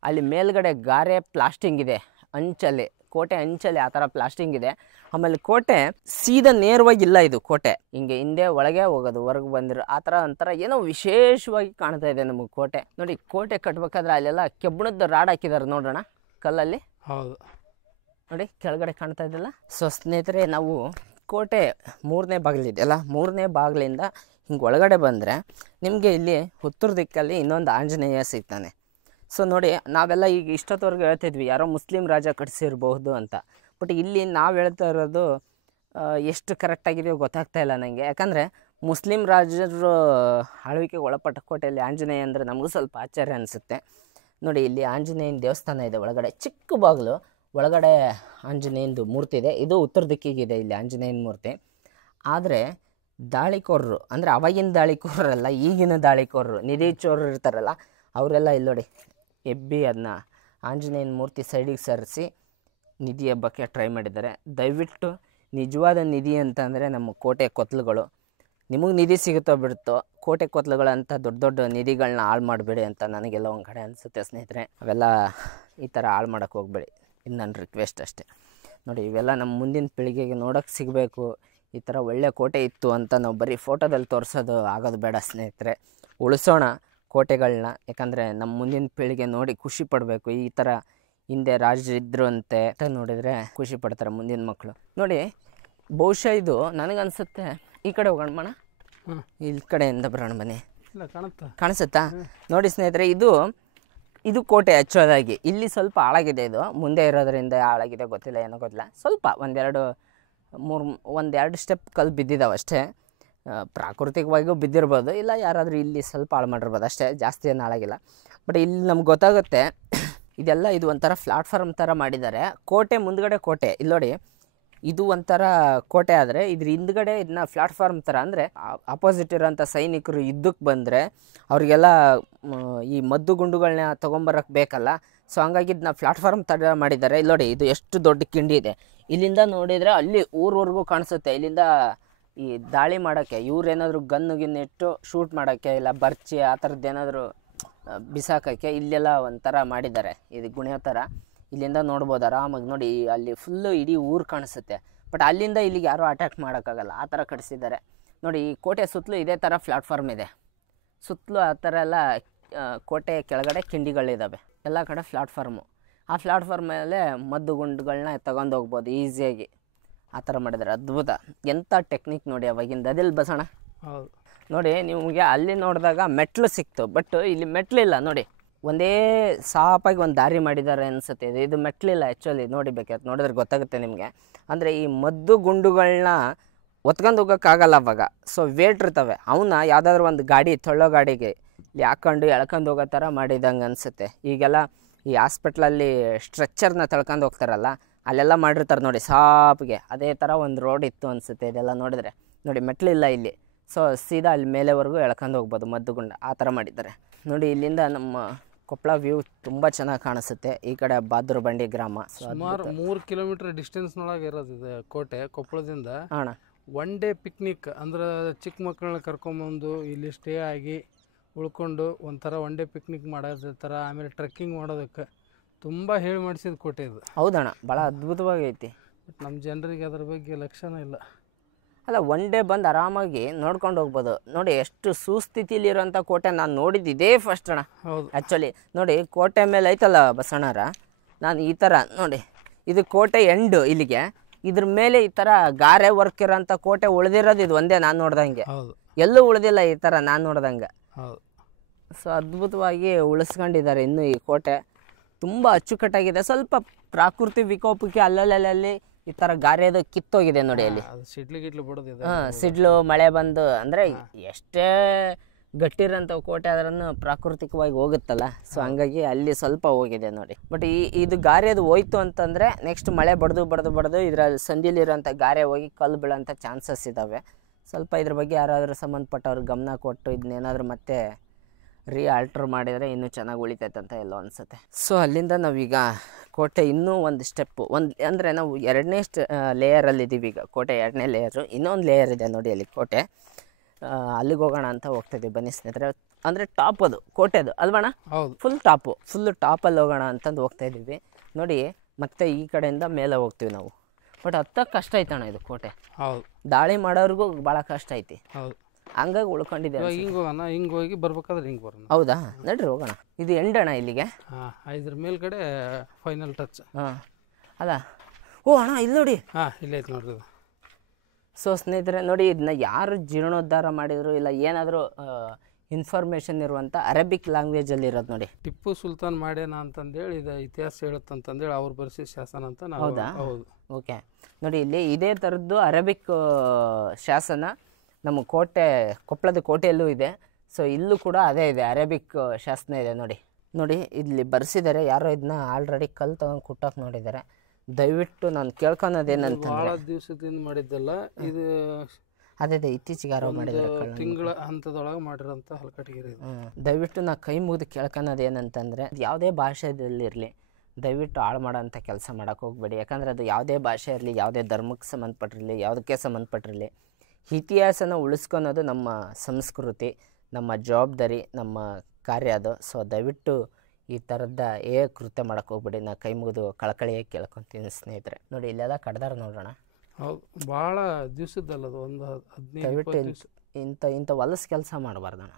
ಅಲ್ಲಿ ಮೇಲ್ಗಡೆ ಗಾರೆ ಪ್ಲಾಸ್ಟಿಂಗ್ ಇದೆ. ಅಂಚಲ್ಲಿ, ಕೋಟೆ ಅಂಚಲ್ಲಿ ಆ ಥರ ಪ್ಲಾಸ್ಟಿಂಗ್ ಇದೆ. ಆಮೇಲೆ ಕೋಟೆ ಸೀದಾ ನೇರವಾಗಿ ಇಲ್ಲ, ಇದು ಕೋಟೆ ಹಿಂಗೆ ಹಿಂದೆ ಒಳಗೆ ಹೋಗೋದು, ಹೊರಗೆ ಬಂದಿರೋ ಆ ಥರ ಒಂಥರ ಏನೋ ವಿಶೇಷವಾಗಿ ಕಾಣ್ತಾ ಇದೆ ನಮಗೆ ಕೋಟೆ. ನೋಡಿ ಕೋಟೆ ಕಟ್ಬೇಕಾದ್ರೆ ಅಲ್ಲೆಲ್ಲ ಕೆಬ್ಬಣದ ರಾಡ್ ಹಾಕಿದ್ದಾರೆ ನೋಡೋಣ, ಕಲ್ಲಲ್ಲಿ. ಹೌದು ನೋಡಿ ಕೆಳಗಡೆ ಕಾಣ್ತಾ ಇದ್ದಿಲ್ಲ. ಸೊ ಸ್ನೇಹಿತರೆ, ನಾವು ಕೋಟೆ 3ನೇ ಬಾಗಿಲಿದೆಯಲ್ಲ, 3ನೇ ಬಾಗಿಲಿಂದ ಹಿಂಗೆ ಒಳಗಡೆ ಬಂದರೆ ನಿಮಗೆ ಇಲ್ಲಿ ಉತ್ತರ ದಿಕ್ಕಲ್ಲಿ ಇನ್ನೊಂದು ಆಂಜನೇಯ ಸಿಗ್ತಾನೆ. ಸೊ ನೋಡಿ, ನಾವೆಲ್ಲ ಈಗ ಇಷ್ಟೊತ್ತವರೆಗೂ ಹೇಳ್ತಿದ್ವಿ ಯಾರೋ ಮುಸ್ಲಿಂ ರಾಜ ಕಟ್ಸಿರ್ಬಹುದು ಅಂತ. ಬಟ್ ಇಲ್ಲಿ ನಾವು ಹೇಳ್ತಾ ಇರೋದು ಎಷ್ಟು ಕರೆಕ್ಟಾಗಿದೆಯೋ ಗೊತ್ತಾಗ್ತಾ ಇಲ್ಲ ನನಗೆ. ಯಾಕಂದರೆ ಮುಸ್ಲಿಂ ರಾಜರು ಆಳ್ವಿಕೆಗೆ ಒಳಪಟ್ಟ ಕೋಟೆಯಲ್ಲಿ ಆಂಜನೇಯ ಅಂದರೆ ನಮಗೂ ಸ್ವಲ್ಪ ಆಶ್ಚರ್ಯ ಅನಿಸುತ್ತೆ. ನೋಡಿ, ಇಲ್ಲಿ ಆಂಜನೇಯನ ದೇವಸ್ಥಾನ ಇದೆ ಒಳಗಡೆ, ಚಿಕ್ಕ ಬಾಗಿಲು, ಒಳಗಡೆ ಆಂಜನೇಯಂದು ಮೂರ್ತಿ ಇದೆ. ಇದು ಉತ್ತರ ದಿಕ್ಕಿಗಿದೆ ಇಲ್ಲಿ ಆಂಜನೇಯನ ಮೂರ್ತಿ. ಆದರೆ ದಾಳಿಕೋರರು ಅಂದರೆ ಅವಾಗಿನ ದಾಳಿಕೋರರಲ್ಲ, ಈಗಿನ ದಾಳಿಕೋರರು, ನಿಧಿ ಚೋರರು ಇರ್ತಾರಲ್ಲ, ಅವರೆಲ್ಲ ಇಲ್ಲಿ ನೋಡಿ ಎಬ್ಬಿ ಅದನ್ನ ಆಂಜನೇಯನ ಮೂರ್ತಿ ಸೈಡಿಗೆ ಸರಿಸಿ ನಿಧಿ ಹಬ್ಬಕ್ಕೆ ಟ್ರೈ ಮಾಡಿದ್ದಾರೆ. ದಯವಿಟ್ಟು ನಿಜವಾದ ನಿಧಿ ಅಂತಂದರೆ ನಮ್ಮ ಕೋಟೆ ಕೊತ್ತಲುಗಳು. ನಿಮಗೆ ನಿಧಿ ಸಿಗುತ್ತೋ ಬಿಡುತ್ತೋ, ಕೋಟೆ ಕೊತ್ತಲುಗಳಂಥ ದೊಡ್ಡ ದೊಡ್ಡ ನಿಧಿಗಳನ್ನ ಹಾಳು ಮಾಡಬೇಡಿ ಅಂತ ನನಗೆಲ್ಲ ಒಂದು ಕಡೆ ಅನಿಸುತ್ತೆ ಸ್ನೇಹಿತರೆ. ಅವೆಲ್ಲ ಈ ಥರ ಹಾಳು ಮಾಡೋಕ್ಕೆ ಹೋಗಬೇಡಿ, ಇದು ನನ್ನ ರಿಕ್ವೆಸ್ಟ್ ಅಷ್ಟೇ. ನೋಡಿ, ಇವೆಲ್ಲ ನಮ್ಮ ಮುಂದಿನ ಪೀಳಿಗೆಗೆ ನೋಡೋಕ್ಕೆ ಸಿಗಬೇಕು. ಈ ಥರ ಒಳ್ಳೆ ಕೋಟೆ ಇತ್ತು ಅಂತ ನಾವು ಬರೀ ಫೋಟೋದಲ್ಲಿ ತೋರಿಸೋದು ಆಗೋದು ಬೇಡ ಸ್ನೇಹಿತರೆ. ಉಳಿಸೋಣ ಕೋಟೆಗಳನ್ನ, ಯಾಕಂದರೆ ನಮ್ಮ ಮುಂದಿನ ಪೀಳಿಗೆ ನೋಡಿ ಖುಷಿ ಪಡಬೇಕು. ಈ ಥರ ಹಿಂದೆ ರಾಜರಿದ್ರು ಅಂತೆ ನೋಡಿದರೆ ಖುಷಿ ಪಡ್ತಾರೆ ಮುಂದಿನ ಮಕ್ಕಳು. ನೋಡಿ, ಬಹುಶಃ ಇದು ನನಗನ್ಸುತ್ತೆ, ಈ ಕಡೆ ಹೋಗೋಣ ಮಣ, ಇಲ್ಲಿ ಕಡೆಯಿಂದ ಬರೋಣ ಬನ್ನಿ. ಕಾಣಿಸುತ್ತಾ? ನೋಡಿ ಸ್ನೇಹಿತರೆ, ಇದು ಕೋಟೆ ಆ್ಯಕ್ಚುಲಾಗಿ ಇಲ್ಲಿ ಸ್ವಲ್ಪ ಹಾಳಾಗಿದೆ. ಇದು ಮುಂದೆ ಇರೋದ್ರಿಂದ ಹಾಳಾಗಿದೆ, ಗೊತ್ತಿಲ್ಲ, ಏನೋ ಗೊತ್ತಿಲ್ಲ. ಸ್ವಲ್ಪ ಒಂದೆರಡು ಸ್ಟೆಪ್ ಕಲ್ಲು ಬಿದ್ದಿದ್ದಾವೆ ಅಷ್ಟೇ. ಪ್ರಾಕೃತಿಕವಾಗಿಯೂ ಬಿದ್ದಿರ್ಬೋದು, ಇಲ್ಲ ಯಾರಾದರೂ ಇಲ್ಲಿ ಸ್ವಲ್ಪ ಹಾಳು ಮಾಡಿರ್ಬೋದು ಅಷ್ಟೇ, ಜಾಸ್ತಿ ಏನು ಹಾಳಾಗಿಲ್ಲ. ಬಟ್ ಇಲ್ಲಿ ನಮ್ಗೆ ಗೊತ್ತಾಗುತ್ತೆ ಇದೆಲ್ಲ ಇದು ಒಂಥರ ಪ್ಲಾಟ್ಫಾರ್ಮ್ ಥರ ಮಾಡಿದ್ದಾರೆ. ಕೋಟೆ ಮುಂದ್ಗಡೆ ಕೋಟೆ, ಇಲ್ಲಿ ನೋಡಿ, ಇದು ಒಂಥರ ಕೋಟೆ ಆದರೆ ಇದ್ರ ಹಿಂದ್ಗಡೆ ಇದನ್ನ ಪ್ಲಾಟ್ಫಾರ್ಮ್ ಥರ, ಅಂದರೆ ಆಪೋಸಿಟ್ ಇರೋಂಥ ಸೈನಿಕರು ಯುದ್ಧಕ್ಕೆ ಬಂದರೆ ಅವರಿಗೆಲ್ಲ ಈ ಮದ್ದು ಗುಂಡುಗಳನ್ನ ತೊಗೊಂಬರೋಕ್ಕೆ ಬೇಕಲ್ಲ. ಸೊ ಹಂಗಾಗಿ ಇದನ್ನ ಪ್ಲಾಟ್ಫಾರ್ಮ್ ಥರ ಮಾಡಿದ್ದಾರೆ. ಇಲ್ಲಿ ನೋಡಿ, ಇದು ಎಷ್ಟು ದೊಡ್ಡ ಕಿಂಡಿ ಇದೆ. ಇಲ್ಲಿಂದ ನೋಡಿದರೆ ಅಲ್ಲಿ ಊರವರೆಗೂ ಕಾಣಿಸುತ್ತೆ. ಇಲ್ಲಿಂದ ಈ ದಾಳಿ ಮಾಡೋಕ್ಕೆ, ಇವ್ರೇನಾದರೂ ಗಿನ್ನಿಟ್ಟು ಶೂಟ್ ಮಾಡೋಕ್ಕೆ, ಇಲ್ಲ ಬರ್ಚಿ ಆ ಥರದ್ದು ಏನಾದರೂ ಬಿಸಾಕೋಕ್ಕೆ ಇಲ್ಲೆಲ್ಲ ಒಂಥರ ಮಾಡಿದ್ದಾರೆ. ಇದು ಗುಣೆ ಥರ ಇಲ್ಲಿಂದ ನೋಡ್ಬೋದು ಆರಾಮಾಗಿ. ನೋಡಿ, ಅಲ್ಲಿ ಫುಲ್ಲು ಇಡೀ ಊರು ಕಾಣಿಸುತ್ತೆ. ಬಟ್ ಅಲ್ಲಿಂದ ಇಲ್ಲಿಗೆ ಯಾರೂ ಅಟ್ಯಾಕ್ ಮಾಡೋಕ್ಕಾಗಲ್ಲ, ಆ ಥರ ಕಟ್ಟಿಸಿದ್ದಾರೆ. ನೋಡಿ, ಈ ಕೋಟೆ ಸುತ್ತಲೂ ಇದೇ ಥರ ಪ್ಲಾಟ್ಫಾರ್ಮ್ ಇದೆ. ಸುತ್ತಲೂ ಆ ಥರ ಎಲ್ಲ ಕೋಟೆ ಕೆಳಗಡೆ ಕಿಂಡಿಗಳಿದ್ದಾವೆ, ಎಲ್ಲ ಕಡೆ ಪ್ಲಾಟ್ಫಾರ್ಮು. ಆ ಪ್ಲಾಟ್ಫಾರ್ಮ್ ಮೇಲೆ ಮದ್ದು ಗುಂಡುಗಳನ್ನ ತಗೊಂಡು ಹೋಗ್ಬೋದು ಈಸಿಯಾಗಿ. ಆ ಥರ ಮಾಡಿದ್ದಾರೆ, ಅದ್ಭುತ. ಎಂಥ ಟೆಕ್ನಿಕ್ ನೋಡಿ ಅವಾಗಿಂದ. ಅದೆಲ್ಲಿ ಬಸೋಣ? ಹೌದು. ನೋಡಿ, ನಿಮಗೆ ಅಲ್ಲಿ ನೋಡಿದಾಗ ಮೆಟ್ಲು ಸಿಕ್ತು, ಬಟ್ ಇಲ್ಲಿ ಮೆಟ್ಲಿಲ್ಲ. ನೋಡಿ, ಒಂದೇ ಸಾಪಾಗಿ ಒಂದು ದಾರಿ ಮಾಡಿದ್ದಾರೆ ಅನಿಸುತ್ತೆ. ಇದು ಮೆಟ್ಲಿಲ್ಲ ಆ್ಯಕ್ಚುಲಿ. ನೋಡಿ, ಬೇಕಾದ್ರೆ ನೋಡಿದ್ರೆ ಗೊತ್ತಾಗುತ್ತೆ ನಿಮಗೆ. ಅಂದರೆ ಈ ಮದ್ದು ಗುಂಡುಗಳನ್ನ ಒತ್ಕೊಂಡು ಹೋಗೋಕ್ಕಾಗಲ್ಲ ಅವಾಗ. ಸೊ ವೇಟ್ ಇರ್ತವೆ, ಅವನ್ನ ಯಾವುದಾದ್ರೂ ಒಂದು ಗಾಡಿ, ತೊಳ್ಳೋ ಗಾಡಿಗೆ ಇಲ್ಲಿ ಹಾಕ್ಕೊಂಡು ಎಳ್ಕೊಂಡು ಹೋಗೋ ಥರ ಮಾಡಿದಂಗೆ ಅನಿಸುತ್ತೆ. ಈಗೆಲ್ಲ ಈ ಹಾಸ್ಪಿಟ್ಲಲ್ಲಿ ಸ್ಟ್ರೆಚ್ಚರ್ನ ತಳ್ಕೊಂಡು ಹೋಗ್ತಾರಲ್ಲ, ಅಲ್ಲೆಲ್ಲ ಮಾಡಿರ್ತಾರೆ ನೋಡಿ ಸಾಪಿಗೆ. ಅದೇ ಥರ ಒಂದು ರೋಡ್ ಇತ್ತು ಅನಿಸುತ್ತೆ ಇದೆಲ್ಲ ನೋಡಿದ್ರೆ. ನೋಡಿ, ಮೆಟ್ಲಿಲ್ಲ ಇಲ್ಲಿ. ಸೊ ಸೀದಾ ಅಲ್ಲಿ ಮೇಲೆವರೆಗೂ ಎಳ್ಕೊಂಡು ಹೋಗ್ಬೋದು ಮದ್ದುಗುಂಡ, ಆ ಥರ ಮಾಡಿದ್ದಾರೆ. ನೋಡಿ, ಇಲ್ಲಿಂದ ನಮ್ಮ ಕೊಪ್ಪಳ ವ್ಯೂ ತುಂಬ ಚೆನ್ನಾಗಿ ಕಾಣಿಸುತ್ತೆ. ಈ ಕಡೆ ಬಾದೂರು ಬಂಡಿ ಗ್ರಾಮ. ಸುಮಾರು 3 ಕಿಲೋಮೀಟರ್ ಡಿಸ್ಟೆನ್ಸ್ನೊಳಗೆ ಇರೋದಿದೆ ಕೋಟೆ. ಕೊಪ್ಪಳದಿಂದ ಅಣ್ಣ 1 ಡೇ ಪಿಕ್ನಿಕ್ ಅಂದ್ರೆ ಚಿಕ್ಕ ಮಕ್ಕಳನ್ನ ಕರ್ಕೊಂಬಂದು ಇಲ್ಲಿ ಸ್ಟೇ ಆಗಿ ಉಳ್ಕೊಂಡು ಒಂಥರ 1 ಡೇ ಪಿಕ್ನಿಕ್ ಮಾಡೋದ್ರ ಥರ, ಆಮೇಲೆ ಟ್ರೆಕ್ಕಿಂಗ್ ಮಾಡೋದಕ್ಕೆ ತುಂಬ ಹೇಳಿ ಮಾಡಿಸಿದ ಕೋಟೆ ಇದು. ಹೌದಣ್ಣ, ಭಾಳ ಅದ್ಭುತವಾಗಿ ಐತಿ. ಬಟ್ ನಮ್ಮ ಜನರಿಗೆ ಅದ್ರ ಬಗ್ಗೆ ಲಕ್ಷಣ ಇಲ್ಲ. ಅಲ್ಲ, 1 ಡೇ ಬಂದು ಆರಾಮಾಗಿ ನೋಡ್ಕೊಂಡು ಹೋಗ್ಬೋದು. ನೋಡಿ, ಎಷ್ಟು ಸುಸ್ಥಿತಿಲಿರೋಂಥ ಕೋಟೆ ನಾನು ನೋಡಿದ್ದು ಇದೇ ಫಸ್ಟ್ ಅಣ್ಣ. ಹೌದು, ಆ್ಯಕ್ಚುಲಿ ನೋಡಿ, ಕೋಟೆ ಮೇಲೆ ಐತಲ್ಲ ಬಸಣ್ಣರ, ನಾನು ಈ ಥರ ನೋಡಿ, ಇದು ಕೋಟೆ ಎಂಡು ಇಲ್ಲಿಗೆ. ಇದ್ರ ಮೇಲೆ ಈ ಥರ ಗಾರೆ ವರ್ಕ್ ಇರೋಂಥ ಕೋಟೆ ಉಳಿದಿರೋದು ಇದು ಒಂದೇ ನಾನು ನೋಡ್ದಂಗೆ. ಹೌದು, ಎಲ್ಲೂ ಉಳಿದಿಲ್ಲ ಈ ಥರ ನಾನು ನೋಡ್ದಂಗೆ. ಹೌದು. ಸೊ ಅದ್ಭುತವಾಗಿ ಉಳಿಸ್ಕೊಂಡಿದ್ದಾರೆ ಇನ್ನೂ ಈ ಕೋಟೆ. ತುಂಬ ಅಚ್ಚುಕಟ್ಟಾಗಿದೆ. ಸ್ವಲ್ಪ ಪ್ರಾಕೃತಿ ವಿಕೋಪಕ್ಕೆ ಅಲ್ಲಲ್ಲಿ ಈ ಥರ ಗಾರೆದು ಕಿತ್ತೋಗಿದೆ ನೋಡಿ ಅಲ್ಲಿ. ಸಿಡ್ಲು ಬಿಡೋದಿದೆ. ಸಿಡ್ಲು ಮಳೆ ಬಂದು ಅಂದರೆ ಎಷ್ಟೇ ಗಟ್ಟಿರೋಂಥ ಕೋಟೆ ಆದ್ರೂ ಪ್ರಾಕೃತಿಕವಾಗಿ ಹೋಗುತ್ತಲ್ಲ. ಸೊ ಹಂಗಾಗಿ ಅಲ್ಲಿ ಸ್ವಲ್ಪ ಹೋಗಿದೆ ನೋಡಿ. ಬಟ್ ಇದು ಗಾರೆ ಅದು ಹೋಯ್ತು ಅಂತಂದರೆ ನೆಕ್ಸ್ಟ್ ಮಳೆ ಬಡ್ದು ಇದರಲ್ಲಿ ಸಂದಿಲಿರೋಂಥ ಗಾರೆ ಹೋಗಿ ಕಲ್ಲು ಬೀಳೋಂಥ ಚಾನ್ಸಸ್ ಇದ್ದಾವೆ. ಸ್ವಲ್ಪ ಇದ್ರ ಬಗ್ಗೆ ಯಾರಾದರೂ ಸಂಬಂಧಪಟ್ಟವ್ರು ಗಮನ ಕೊಟ್ಟು ಇದನ್ನೇನಾದರೂ ಮತ್ತೆ ಆಲ್ಟ್ರ್ ಮಾಡಿದರೆ ಇನ್ನೂ ಚೆನ್ನಾಗಿ ಉಳಿತೈತೆ ಅಂತ ಎಲ್ಲೋ ಅನಿಸುತ್ತೆ. ಸೊ ಅಲ್ಲಿಂದ ನಾವೀಗ ಕೋಟೆ ಇನ್ನೂ ಒಂದು ಸ್ಟೆಪ್ಪು ಅಂದರೆ ನಾವು 2ನೇ ಲೇಯರಲ್ಲಿದ್ದೀವಿ ಈಗ. ಕೋಟೆ 2ನೇ ಲೇಯರು, ಇನ್ನೊಂದು ಲೇಯರ್ ಇದೆ ನೋಡಿ ಅಲ್ಲಿ ಕೋಟೆ. ಅಲ್ಲಿಗೆ ಹೋಗೋಣ ಅಂತ ಹೋಗ್ತಾಯಿದ್ದೀವಿ, ಬನ್ನಿ ಸ್ನೇಹಿತರೆ. ಅಂದರೆ ಟಾಪ್ ಅದು ಕೋಟೆದು ಅಲ್ವಣ್ಣ? ಹೌದು, ಫುಲ್ಲು ಟಾಪಲ್ಲಿ ಹೋಗೋಣ ಅಂತಂದು ಹೋಗ್ತಾಯಿದ್ದೀವಿ ನೋಡಿ. ಮತ್ತೆ ಈ ಕಡೆಯಿಂದ ಮೇಲೆ ಹೋಗ್ತೀವಿ ನಾವು. ಬಟ್ ಹತ್ತಕ್ಕೆ ಕಷ್ಟ ಐತಣ್ಣ ಇದು ಕೋಟೆ. ಹೌದು, ದಾಳಿ ಮಾಡೋರ್ಗೂ ಭಾಳ ಕಷ್ಟ ಐತಿ. ಹೌದು. ಹಂಗಾಗಿ ಉಳ್ಕೊಂಡಿದೆ. ಇವಾಗ ಹಿಂಗೆ ಹೋಗೋಣ, ಹಿಂಗೆ ಹೋಗಿ ಬರ್ಬೇಕಾದ್ರೆ ಹಿಂಗೆ ಬರೋಣ. ಹೌದಾ, ನಡ್ರಿ ಹೋಗೋಣ. ಇದು ಎಂಡಣ್ಣ ಇಲ್ಲಿಗೆ. ಹಾಂ, ಇದ್ರ ಮೇಲ್ಗಡೆ ಫೈನಲ್ ಟಚ್. ಹಾಂ, ಅಲ್ಲ. ಓ ಅಣ್ಣ, ಇಲ್ಲಿ ನೋಡಿ. ಹಾಂ, ಇಲ್ಲೇ ಐತೆ ನೋಡ್ರಿ. ಸೊ ಸ್ನೇಹಿತರೆ ನೋಡಿ, ಇದನ್ನ ಯಾರು ಜೀರ್ಣೋದ್ಧಾರ ಮಾಡಿದ್ರು ಇಲ್ಲ ಏನಾದರೂ ಇನ್ಫಾರ್ಮೇಷನ್ ಇರುವಂಥ ಅರೇಬಿಕ್ ಲ್ಯಾಂಗ್ವೇಜಲ್ಲಿ ಇರೋದು ನೋಡಿ. ಟಿಪ್ಪು ಸುಲ್ತಾನ್ ಮಾಡ್ಯಾನ ಅಂತಂದೇಳಿ ಇದು ಇತಿಹಾಸ ಹೇಳುತ್ತಂತಂದೇಳಿ ಅವ್ರು ಬರೆಸಿ ಶಾಸನ ಅಂತ ನಾವು. ಹೌದಾ? ಹೌದು. ಓಕೆ, ನೋಡಿ ಇಲ್ಲಿ ಇದೇ ಥರದ್ದು ಅರೇಬಿಕ್ ಶಾಸನ ನಮ್ಮ ಕೊಪ್ಪಳದ ಕೋಟೆಯಲ್ಲೂ ಇದೆ. ಸೊ ಇಲ್ಲೂ ಕೂಡ ಅದೇ ಇದೆ, ಅರೇಬಿಕ್ ಶಾಸನ ಇದೆ ನೋಡಿ. ನೋಡಿ ಇಲ್ಲಿ ಬರ್ಸಿದ್ದಾರೆ, ಯಾರೋ ಇದನ್ನ ಆಲ್ರೆಡಿ ಕಲ್ಲು ತಗೊಂಡು ಕುಟ್ಟಕ್ಕೆ ನೋಡಿದ್ದಾರೆ. ದಯವಿಟ್ಟು ನಾನು ಕೇಳ್ಕೊಳೋದೇನಂತಂದ್ರೆ, ಭಾಳ ದಿವಸದಿಂದ ಮಾಡಿದ್ದಲ್ಲ ಇದು. ಅದೇ ಇತ್ತೀಚೆಗೆ ಯಾರೋ ಮಾಡಿದ್ದಾರೆ, ತಿಂಗಳ ಹಂತದೊಳಗೆ ಮಾಡಿರೋಂಥ ಹಲ್ಕಟ್ಟಿಗೆ. ದಯವಿಟ್ಟು ನಾ ಕೈ ಮುಗಿದು ಕೇಳ್ಕೊಳೋದು ಏನಂತಂದರೆ, ಯಾವುದೇ ಭಾಷೆದಲ್ಲಿರಲಿ ದಯವಿಟ್ಟು ಹಾಳು ಮಾಡೋಂಥ ಕೆಲಸ ಮಾಡೋಕ್ಕೆ ಹೋಗ್ಬೇಡಿ. ಯಾಕಂದರೆ ಅದು ಯಾವುದೇ ಭಾಷೆ ಇರಲಿ, ಯಾವುದೇ ಧರ್ಮಕ್ಕೆ ಸಂಬಂಧಪಟ್ಟಿರಲಿ, ಯಾವುದಕ್ಕೆ ಸಂಬಂಧಪಟ್ಟಿರಲಿ, ಇತಿಹಾಸನ ಉಳಿಸ್ಕೊಳೋದು ನಮ್ಮ ಸಂಸ್ಕೃತಿ, ನಮ್ಮ ಜವಾಬ್ದಾರಿ, ನಮ್ಮ ಕಾರ್ಯ ಅದು. ಸೊ ದಯವಿಟ್ಟು ಈ ಥರದ ಕೃತ್ಯ ಮಾಡೋಕ್ಕೆ ಹೋಗ್ಬೇಡಿ. ನಾ ಕೈ ಮುಗಿದು ಕಳಕಳಿಯಾಗಿ ಕೇಳ್ಕೊತೀನಿ ಸ್ನೇಹಿತರೆ. ನೋಡಿ ಇಲ್ಲೆಲ್ಲ ಕಡ್ದಾರ ನೋಡೋಣ. ಹೌದು, ಭಾಳ ದಿವಸದ್ದಲ್ಲ ಅದು, ಒಂದು 15 ದಿವಸ. ಇಂಥ ಹೊಲಸು ಕೆಲಸ ಮಾಡಬಾರ್ದಣ್ಣ.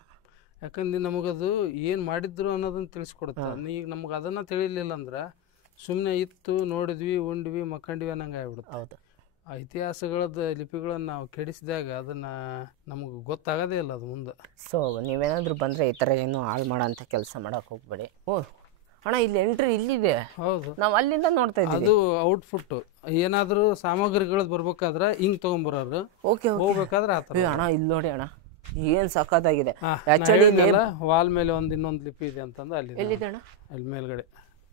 ಯಾಕಂದ್ರೆ ನಮಗದು ಏನು ಮಾಡಿದ್ರು ಅನ್ನೋದನ್ನು ತಿಳಿಸ್ಕೊಡುತ್ತೆ. ಈಗ ನಮ್ಗೆ ಅದನ್ನು ತಿಳಿಲಿಲ್ಲ ಅಂದ್ರೆ ಸುಮ್ಮನೆ ಇತ್ತು, ನೋಡಿದ್ವಿ, ಉಂಡ್ವಿ, ಮಕ್ಕಂಡ್ವಿ ಅನ್ನಂಗೆ ಆಗ್ಬಿಡುತ್ತೆ. ಹೌದು, ಆ ಇತಿಹಾಸಗಳದ್ದು ಲಿಪಿಗಳನ್ನು ನಾವು ಕೆಡಿಸಿದಾಗ ಅದನ್ನು ನಮಗೆ ಗೊತ್ತಾಗೋದೇ ಇಲ್ಲ ಅದು ಮುಂದೆ. ಸೊ ನೀವೇನಾದರೂ ಬಂದರೆ ಈ ಥರ ಏನೂ ಹಾಳು ಮಾಡೋಂಥ ಕೆಲಸ ಮಾಡೋಕೆ ಹೋಗ್ಬೇಡಿ. ಓ ಅಣ್ಣ, ಇಲ್ಲಿ ಎಂಟ್ರಿ ಇಲ್ಲಿದೆ. ಹೌದು, ನಾವು ಅಲ್ಲಿಂದ ನೋಡ್ತಾ ಇದ್ದೀವಿ. ಅದು ಔಟ್ಫುಟ್ಟು. ಏನಾದರೂ ಸಾಮಗ್ರಿಗಳು ಬರ್ಬೇಕಾದ್ರೆ ಹಿಂಗೆ ತೊಗೊಂಬರೋರು, ಓಕೆ, ಹೋಗ್ಬೇಕಾದ್ರೆ ಆ ಥರ. ಅಣ್ಣ ಇಲ್ಲಿ ನೋಡಿ ಅಣ್ಣ, ಏನು ಸಖತ್ತಾಗಿದೆ. ಆ್ಯಕ್ಚುಲಿ ವಾಲ್ ಮೇಲೆ ಇನ್ನೊಂದು ಲಿಪಿ ಇದೆ ಅಂತಂದು ಅಲ್ಲಿ. ಎಲ್ಲಿದೆ ಅಣ್ಣ? ಅಲ್ಲಿ ಮೇಲ್ಗಡೆ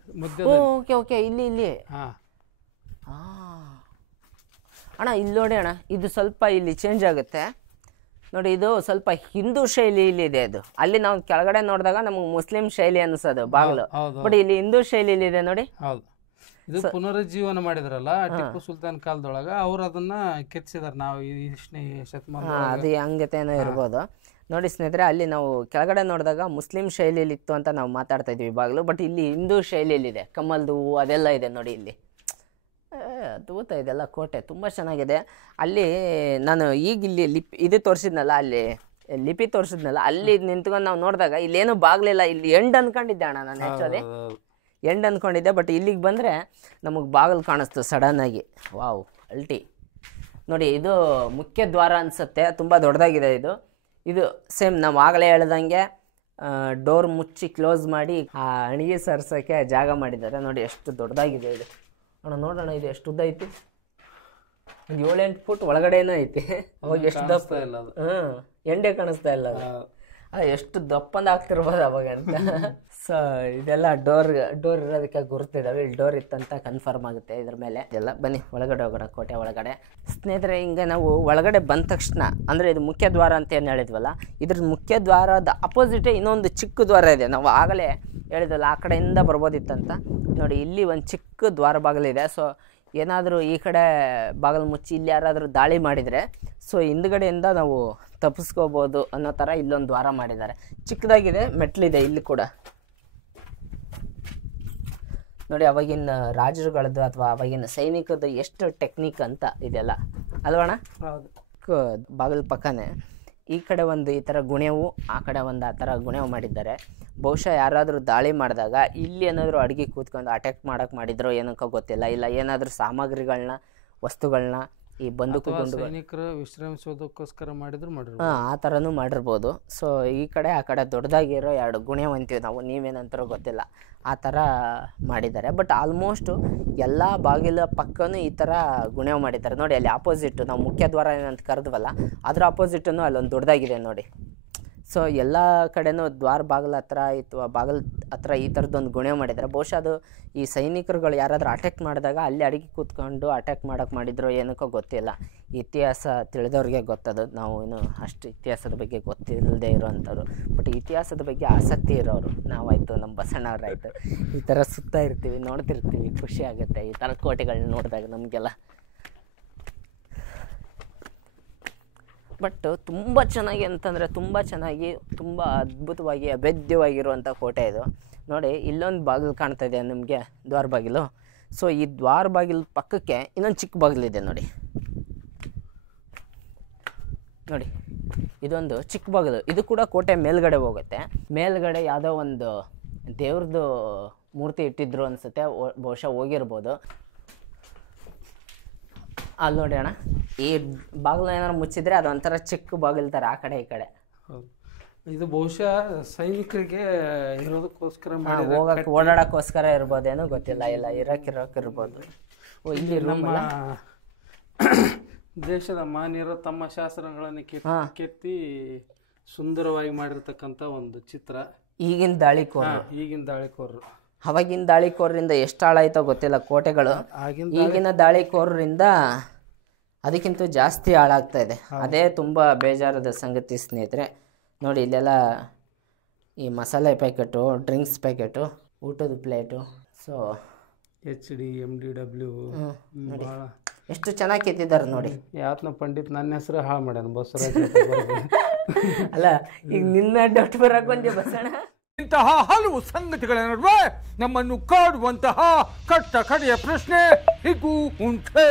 ಮುದ್ದೆ. ಓಕೆ ಓಕೆ, ಇಲ್ಲಿ. ಹಾಂ ಅಣ್ಣ ಇಲ್ಲಿ ನೋಡಿ ಅಣ್ಣ, ಇದು ಸ್ವಲ್ಪ ಇಲ್ಲಿ ಚೇಂಜ್ ಆಗುತ್ತೆ ನೋಡಿ. ಇದು ಸ್ವಲ್ಪ ಹಿಂದೂ ಶೈಲಿಯಲ್ಲಿ ಇದೆ. ಅದು ಅಲ್ಲಿ ನಾವು ಕೆಳಗಡೆ ನೋಡಿದಾಗ ನಮಗೆ ಮುಸ್ಲಿಂ ಶೈಲಿ ಅನ್ಸೋದು ಬಾಗಿಲು, ಬಟ್ ಇಲ್ಲಿ ಹಿಂದೂ ಶೈಲಿಯಲ್ಲಿ ಇದೆ ನೋಡಿ. ಹೌದು, ಇದು ಪುನರುಜ್ಜೀವನ ಮಾಡಿದ್ರಲ್ಲ ಟಿಪ್ಪು ಸುಲ್ತಾನ್ ಕಾಲದೊಳಗೆ, ಅವ್ರು ಅದನ್ನ ಕೆತ್ತಿಸಿದಾರೆ. ನಾವು ಇಷ್ಟನೇ ಶತಮಾನ ಅದು ಹಂಗತೇನೋ ಇರ್ಬೋದು ನೋಡಿ ಸ್ನೇಹಿತರೆ. ಅಲ್ಲಿ ನಾವು ಕೆಳಗಡೆ ನೋಡಿದಾಗ ಮುಸ್ಲಿಂ ಶೈಲಿಯಲ್ಲಿ ಇತ್ತು ಅಂತ ನಾವು ಮಾತಾಡ್ತಾ ಇದ್ವಿ ಬಾಗಿಲು, ಬಟ್ ಇಲ್ಲಿ ಹಿಂದೂ ಶೈಲಿಯಲ್ಲಿದೆ. ಕಮಲ್ದು ಹೂವು ಅದೆಲ್ಲ ಇದೆ ನೋಡಿ ಇಲ್ಲಿ. ಅದ್ಭುತ ಇದೆಲ್ಲ ಕೋಟೆ, ತುಂಬ ಚೆನ್ನಾಗಿದೆ. ಅಲ್ಲಿ ನಾನು ಈಗ ಇಲ್ಲಿ ಇದು ತೋರಿಸಿದ್ನಲ್ಲ, ಅಲ್ಲಿ ಲಿಪಿ ತೋರಿಸಿದ್ನಲ್ಲ, ಅಲ್ಲಿ ನಿಂತ್ಕೊಂಡು ನಾವು ನೋಡಿದಾಗ ಇಲ್ಲೇನು ಬಾಗ್ಲಿಲ್ಲ. ಇಲ್ಲಿ ಎಂಡ್ ಅಂದ್ಕೊಂಡಿದ್ದೆ ಅಣ್ಣ ನಾನು, ಆ್ಯಕ್ಚುಲಿ ಎಂಡ್ ಅಂದ್ಕೊಂಡಿದ್ದೆ. ಬಟ್ ಇಲ್ಲಿಗೆ ಬಂದರೆ ನಮಗೆ ಬಾಗಿಲು ಕಾಣಿಸ್ತು ಸಡನ್ನಾಗಿ. ವಾವ್, ಅಲ್ಟಿ ನೋಡಿ. ಇದು ಮುಖ್ಯ ದ್ವಾರ ಅನಿಸುತ್ತೆ, ತುಂಬ ದೊಡ್ಡದಾಗಿದೆ ಇದು ಸೇಮ್ ನಾವು ಆಗಲೇ ಹೇಳ್ದಂಗೆ ಡೋರ್ ಮುಚ್ಚಿ ಕ್ಲೋಸ್ ಮಾಡಿ ಆ ಅಣಿಗೆ ಸರ್ಸೋಕ್ಕೆ ಜಾಗ ಮಾಡಿದ್ದಾರೆ ನೋಡಿ. ಎಷ್ಟು ದೊಡ್ಡದಾಗಿದೆ ಇದು ಅಣ್ಣ. ನೋಡೋಣ ಇದು ಎಷ್ಟು ಉದ್ದ ಐತಿ. ಒಂದು 7-8 ಫುಟ್ ಒಳಗಡೆನೂ ಐತಿ. ಅವಾಗ ಎಷ್ಟು ದಪ್ಪ ಇಲ್ಲ ಅದು. ಎಂಡೆ ಕಾಣಿಸ್ತಾ ಇಲ್ಲ ಅದು. ಎಷ್ಟು ದಪ್ಪಂದ ಆಗ್ತಿರ್ಬೋದು ಅವಾಗ ಅಂತ. ಸೊ ಇದೆಲ್ಲ ಡೋರ್ ಇರೋದಕ್ಕೆ ಗುರುತಿದ್ದಾವೆ. ಇಲ್ಲಿ ಡೋರ್ ಇತ್ತಂತ ಕನ್ಫರ್ಮ್ ಆಗುತ್ತೆ ಇದ್ರ ಮೇಲೆ. ಇದೆಲ್ಲ ಬನ್ನಿ ಒಳಗಡೆ ಹೋಗೋಣ, ಕೋಟೆ ಒಳಗಡೆ. ಸ್ನೇಹಿತರೆ, ಹಿಂಗೆ ನಾವು ಒಳಗಡೆ ಬಂದ ತಕ್ಷಣ, ಅಂದರೆ ಇದು ಮುಖ್ಯ ದ್ವಾರ ಅಂತ ಏನು ಹೇಳಿದ್ವಲ್ಲ, ಇದ್ರ ಮುಖ್ಯ ದ್ವಾರದ ಅಪೋಸಿಟೇ ಇನ್ನೊಂದು ಚಿಕ್ಕ ದ್ವಾರ ಇದೆ. ನಾವು ಆಗಲೇ ಹೇಳಿದ್ವಲ್ಲ ಆ ಕಡೆಯಿಂದ ಬರ್ಬೋದಿತ್ತಂತ. ನೋಡಿ ಇಲ್ಲಿ ಒಂದು ಚಿಕ್ಕ ದ್ವಾರ ಬಾಗಿಲಿದೆ. ಸೊ ಏನಾದರೂ ಈ ಕಡೆ ಬಾಗಿಲು ಮುಚ್ಚಿ ಇಲ್ಲಿ ಯಾರಾದರೂ ದಾಳಿ ಮಾಡಿದರೆ ಸೊ ಹಿಂದ್ಗಡೆಯಿಂದ ನಾವು ತಪ್ಪಿಸ್ಕೋಬೋದು ಅನ್ನೋ ಥರ ಇಲ್ಲೊಂದು ದ್ವಾರ ಮಾಡಿದ್ದಾರೆ. ಚಿಕ್ಕದಾಗಿದೆ, ಮೆಟ್ಲಿದೆ ಇಲ್ಲಿ ಕೂಡ ನೋಡಿ. ಅವಾಗಿನ ರಾಜರುಗಳದ್ದು ಅಥವಾ ಅವಾಗಿನ ಸೈನಿಕರದ್ದು ಎಷ್ಟು ಟೆಕ್ನಿಕ್ ಅಂತ ಇದೆಲ್ಲ ಅಲ್ವಣ್ಣ? ಬಾಗಿಲು ಪಕ್ಕನೇ ಈ ಕಡೆ ಒಂದು ಈ ಥರ ಗುಣೆವು, ಆ ಕಡೆ ಒಂದು ಆ ಥರ ಗುಣೆವು ಮಾಡಿದ್ದಾರೆ. ಬಹುಶಃ ಯಾರಾದರೂ ದಾಳಿ ಮಾಡಿದಾಗ ಇಲ್ಲಿ ಏನಾದರೂ ಅಡುಗೆ ಕೂತ್ಕೊಂಡು ಅಟ್ಯಾಕ್ ಮಾಡೋಕ್ಕೆ ಮಾಡಿದ್ರೋ ಏನಕ್ಕೋ ಗೊತ್ತಿಲ್ಲ. ಇಲ್ಲ ಏನಾದರೂ ಸಾಮಗ್ರಿಗಳನ್ನ, ವಸ್ತುಗಳನ್ನ, ಈ ಬಂದೂಕು ಗುಂಡುಗಳು ಸೈನಿಕರು ವಿಶ್ರಮಿಸೋದಕ್ಕೋಸ್ಕರ ಮಾಡಿದ್ರು ಆ ಥರನೂ ಮಾಡಿರ್ಬೋದು. ಸೊ ಈ ಕಡೆ ಆ ಕಡೆ ದೊಡ್ಡದಾಗಿರೋ 2 ಗುಣೆವು ಅಂತೀವಿ ನಾವು, ನೀವೇನಂತಾರೋ ಗೊತ್ತಿಲ್ಲ, ಆ ಥರ ಮಾಡಿದ್ದಾರೆ. ಬಟ್ ಆಲ್ಮೋಸ್ಟು ಎಲ್ಲ ಬಾಗಿಲ ಪಕ್ಕನೂ ಈ ಥರ ಗುಣೆವು ಮಾಡಿದ್ದಾರೆ ನೋಡಿ. ಅಲ್ಲಿ ಆಪೋಸಿಟ್ಟು ನಾವು ಮುಖ್ಯ ದ್ವಾರ ಏನಂತ ಕರೆದ್ವಲ್ಲ, ಅದರ ಆಪೋಸಿಟನ್ನು ಅಲ್ಲೊಂದು ದೊಡ್ಡದಾಗಿದೆ ನೋಡಿ. ಸೊ ಎಲ್ಲ ಕಡೆನೂ ಬಾಗಿಲ ಹತ್ರ ಅಥವಾ ಬಾಗಿಲ ಹತ್ರ ಈ ಥರದ್ದೊಂದು ಗುಣೆವು ಮಾಡಿದ್ದಾರೆ. ಬಹುಶಃ ಅದು ಈ ಸೈನಿಕರುಗಳು ಯಾರಾದರೂ ಅಟ್ಯಾಕ್ ಮಾಡಿದಾಗ ಅಲ್ಲಿ ಅಡಿಗೆ ಕೂತ್ಕೊಂಡು ಅಟ್ಯಾಕ್ ಮಾಡೋಕ್ಕೆ ಮಾಡಿದ್ರು ಏನಕ್ಕೋ ಗೊತ್ತಿಲ್ಲ. ಇತಿಹಾಸ ತಿಳಿದವ್ರಿಗೆ ಗೊತ್ತದು, ನಾವು ಇನ್ನು ಅಷ್ಟು ಇತಿಹಾಸದ ಬಗ್ಗೆ ಗೊತ್ತಿಲ್ಲದೆ ಇರೋವಂಥವ್ರು. ಬಟ್ ಇತಿಹಾಸದ ಬಗ್ಗೆ ಆಸಕ್ತಿ ಇರೋರು ನಾವಾಯಿತು, ನಮ್ಮ ಬಸಣ್ಣವ್ರಾಯಿತು, ಈ ಥರ ಸುತ್ತಾ ಇರ್ತೀವಿ, ನೋಡ್ತಿರ್ತೀವಿ, ಖುಷಿ ಆಗುತ್ತೆ ಈ ಥರ ಕೋಟೆಗಳನ್ನ ನೋಡಿದಾಗ ನಮಗೆಲ್ಲ. ಬಟ್ ತುಂಬ ಚೆನ್ನಾಗಿ ಅಂತಂದರೆ ತುಂಬ ಚೆನ್ನಾಗಿ, ತುಂಬ ಅದ್ಭುತವಾಗಿ ಅಭೇದ್ಯವಾಗಿರುವಂಥ ಕೋಟೆ ಇದು ನೋಡಿ. ಇಲ್ಲೊಂದು ಬಾಗಿಲು ಕಾಣ್ತಾ ಇದೆ ನಿಮಗೆ, ದ್ವಾರ ಬಾಗಿಲು. ಸೊ ಈ ದ್ವಾರ ಬಾಗಿಲು ಪಕ್ಕಕ್ಕೆ ಇನ್ನೊಂದು ಚಿಕ್ಕ ಬಾಗಿಲಿದೆ ನೋಡಿ. ನೋಡಿ ಇದೊಂದು ಚಿಕ್ಕ ಬಾಗಿಲು. ಇದು ಕೂಡ ಕೋಟೆ ಮೇಲ್ಗಡೆ ಹೋಗುತ್ತೆ. ಮೇಲ್ಗಡೆ ಯಾವುದೋ ಒಂದು ದೇವ್ರದ್ದು ಮೂರ್ತಿ ಇಟ್ಟಿದ್ರು ಅನಿಸುತ್ತೆ, ಬಹುಶಃ ಹೋಗಿರ್ಬೋದು. ಅಲ್ಲಿ ನೋಡಿ ಅಣ್ಣ, ಈ ಬಾಗಿಲು ಏನಾದ್ರು ಮುಚ್ಚಿದ್ರೆ ಅದೊಂಥರ ಚಿಕ್ಕ ಬಾಗಿಲು ಥರ ಆ ಕಡೆ ಈ ಕಡೆ. ಹೌದು, ಇದು ಬಹುಶಃ ಸೈನಿಕರಿಗೆ ಇರೋದಕ್ಕೋಸ್ಕರ ಹೋಗಕ್ಕೆ ಓಡಾಡೋಕ್ಕೋಸ್ಕರ ಇರ್ಬೋದೇನೋ ಗೊತ್ತಿಲ್ಲ, ಇಲ್ಲ ಇರೋಕ್ಕಿರ್ಬೋದು. ಓ ಇಲ್ಲಿ ನಮ್ಮ ದೇಶದ ಮಾನ್ಯರು ತಮ್ಮ ಶಾಸ್ತ್ರಗಳನ್ನು ಕೆತ್ತಿ ಸುಂದರವಾಗಿ ಮಾಡಿರ್ತಕ್ಕಂಥ ಒಂದು ಚಿತ್ರ. ಈಗಿನ ದಾಳಿಕೋರರು, ಈಗಿನ ದಾಳಿಕೋರರು. ಅವಾಗಿನ ದಾಳಿಕೋರರಿಂದ ಎಷ್ಟು ಹಾಳಾಯ್ತೋ ಗೊತ್ತಿಲ್ಲ ಕೋಟೆಗಳು. ಈಗಿನ ದಾಳಿಕೋರರಿಂದ ಅದಕ್ಕಿಂತ ಜಾಸ್ತಿ ಹಾಳಾಗ್ತಾ ಇದೆ. ಅದೇ ತುಂಬ ಬೇಜಾರದ ಸಂಗತಿ ಸ್ನೇಹಿತರೆ. ನೋಡಿ ಇಲ್ಲೆಲ್ಲ ಈ ಮಸಾಲೆ ಪ್ಯಾಕೆಟು, ಡ್ರಿಂಕ್ಸ್ ಪ್ಯಾಕೆಟು, ಊಟದ ಪ್ಲೇಟು. ಸೊ HD MDW ನೋಡಿ ಎಷ್ಟು ಚೆನ್ನಾಗಿ ಕೆತ್ತಿದ್ದಾರೆ ನೋಡಿ. ಯಾತ್ನ ಪಂಡಿತ್ ನನ್ನ ಹೆಸರು ಹಾಳು ಮಾಡ್ಯಾನ ಬಸವರಾಜ್. ಅಲ್ಲ ಈಗ ನಿನ್ನ ಡೌಟ್ ಬರಕ್ಕೆ ಬಂದೆ ಬಸಣ್ಣ. ಇಂತಹ ಹಲವು ಸಂಗತಿಗಳ ನಡುವೆ ನಮ್ಮನ್ನು ಕಾಡುವಂತಹ ಕಟ್ಟ ಕಡೆಯ ಪ್ರಶ್ನೆ ಹೀಗೂ ಉಂಟೆ.